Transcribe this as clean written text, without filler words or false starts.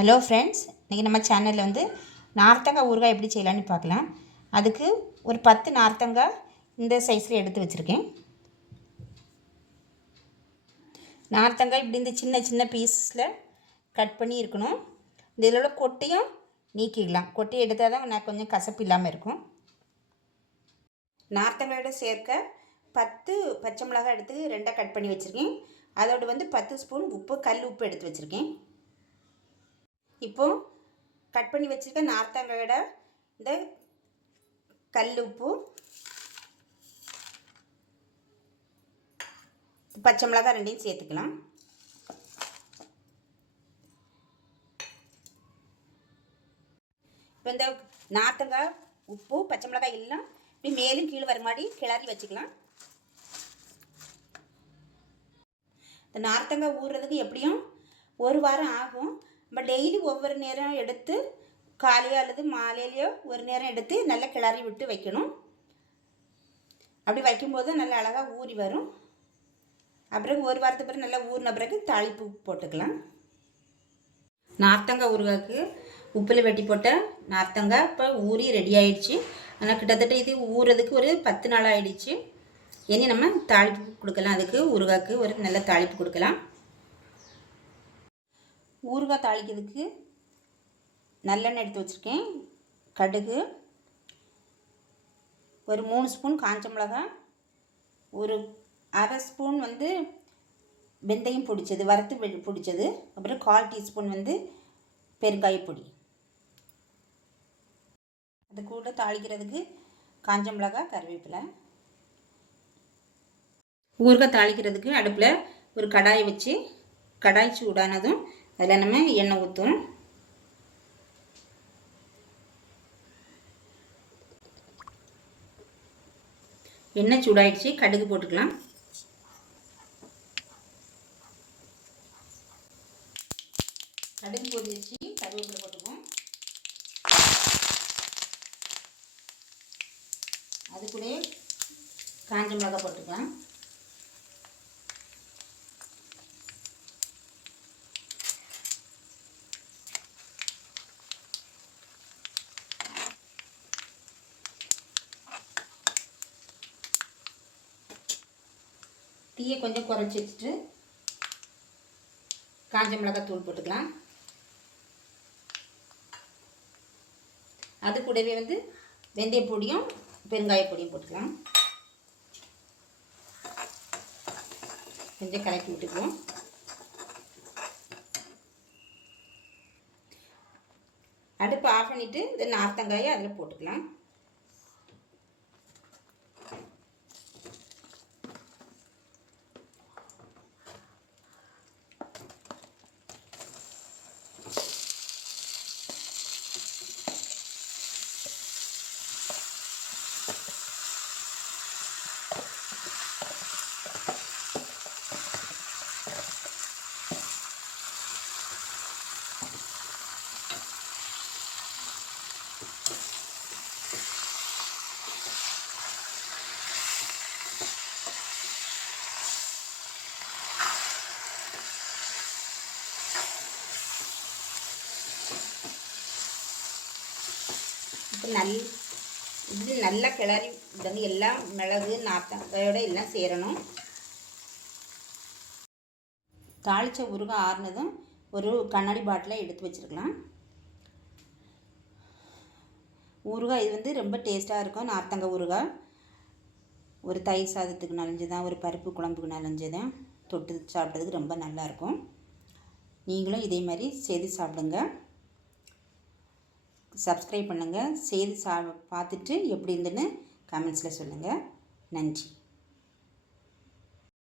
Hello friends, இன்றைக்கி நம்ம சேனலில் வந்து நார்த்தங்காய் ஊறுகாய் எப்படி செய்யலான்னு பார்க்கலாம். அதுக்கு ஒரு 10 நார்த்தங்காய் இந்த சைஸில் எடுத்து வச்சுருக்கேன். நார்த்தங்காய் இப்படி இந்த சின்ன சின்ன பீஸில் கட் பண்ணி இருக்கணும். இதில் உள்ள கொட்டையும் நீக்கிடலாம். கொட்டையை எடுத்தால் தான் நான் கொஞ்சம் கசப்பு இல்லாமல் இருக்கும். நார்த்தங்காயோட சேர்க்க 10 பச்சை மிளகாய் எடுத்து 2 கட் பண்ணி வச்சுருக்கேன். அதோடு வந்து 10 ஸ்பூன் உப்பு, கல் உப்பு எடுத்து வச்சுருக்கேன். இப்போது கட் பண்ணி வச்சுருக்க நார்த்தங்காயோட இந்த கல் உப்பு, பச்சை மிளகாய் ரெண்டையும் சேர்த்துக்கலாம். இப்போ இந்த நார்த்தங்காய் உப்பு பச்சை மிளகாய் எல்லாம் இப்படி மேலும் கீழே வர மாதிரி கிளறி வச்சுக்கலாம். இந்த நார்த்தங்காய் ஊறுறதுக்கு எப்படியும் 1 வாரம் ஆகும். நம்ம டெய்லி ஒவ்வொரு நேரம் எடுத்து காலையோ அல்லது மாலையிலையோ ஒரு நேரம் எடுத்து நல்லா கிளறி விட்டு வைக்கணும். அப்படி வைக்கும்போது நல்லா அழகாக ஊறி வரும். அப்புறம் 1 வாரத்துக்கு பிறகு நல்லா ஊறின பிறகு தாளிப்பு போட்டுக்கலாம். நார்த்தங்காய் ஊறுகாய்க்கு உப்பில் வெட்டி போட்ட நார்த்தங்காய் இப்போ ஊறி ரெடி ஆகிடுச்சு. ஆனால் கிட்டத்தட்ட இது ஊறுறதுக்கு ஒரு 10 நாள் ஆகிடுச்சு. இனி நம்ம தாளிப்பு கொடுக்கலாம். அதுக்கு ஊறுகாய்க்கு ஒரு நல்ல தாளிப்பு கொடுக்கலாம். ஊறுகாய் தாளிக்கிறதுக்கு நல்லெண்ணெய் எடுத்து வச்சுருக்கேன். கடுகு, ஒரு 3 ஸ்பூன் காஞ்ச மிளகாய், ஒரு அரை ஸ்பூன் வந்து வெந்தயம் பிடிச்சது, வறுத்து பிடிச்சது, அப்புறம் 1/4 டீஸ்பூன் வந்து பெருங்காயப்பொடி. அது கூட தாளிக்கிறதுக்கு காஞ்ச மிளகாய், கருவேப்பிலை. ஊறுகாய் தாளிக்கிறதுக்கு அடுப்பில் ஒரு கடாயை வச்சு கடாய் சூடானதும் அதில் நம்ம எண்ணெய் ஊற்றுவோம். எண்ணெய் சூடாயிடுச்சு, கடுகு போட்டுக்கலாம். கடுகு பொரிச்சு கருவேப்பிலை போட்டுக்குவோம். அது கூட காஞ்ச மிளகாய் போட்டுக்கலாம். தீயை கொஞ்சம் குறைச்சி வச்சுட்டு காஞ்ச மிளகாய் தூள் போட்டுக்கலாம். அது கூடவே வந்து வெந்தய பொடியும் பெருங்காய பொடியும் போட்டுக்கலாம். கொஞ்சம் கலக்கி விட்டுக்குவோம். அடுப்பு ஆஃப் பண்ணிவிட்டு இந்த நார்த்தங்காயை அதில் போட்டுக்கலாம். இது நல்லா கிளறி விடுங்க. எல்லாம் மிளகு நார்த்தங்காயோட எல்லாம் சேரணும். தாளித்த ஊறுகாய் ஆறுனதும் ஒரு கண்ணாடி பாட்டிலை எடுத்து வச்சுருக்கலாம். ஊறுகாய் இது வந்து ரொம்ப டேஸ்ட்டாக இருக்கும். நார்த்தங்காய் ஊறுகாய் ஒரு தயிர் சாதத்துக்கு நனைஞ்சதான், ஒரு பருப்பு குழம்புக்கு நனைஞ்சதான் தொட்டு சாப்பிட்றதுக்கு ரொம்ப நல்லாயிருக்கும். நீங்களும் இதே மாதிரி செய்து சாப்பிடுங்க. சப்ஸ்கிரைப் பண்ணுங்கள். செய்து பார்த்துட்டு எப்படி இருந்துன்னு கமெண்ட்ஸில் சொல்லுங்கள். நன்றி.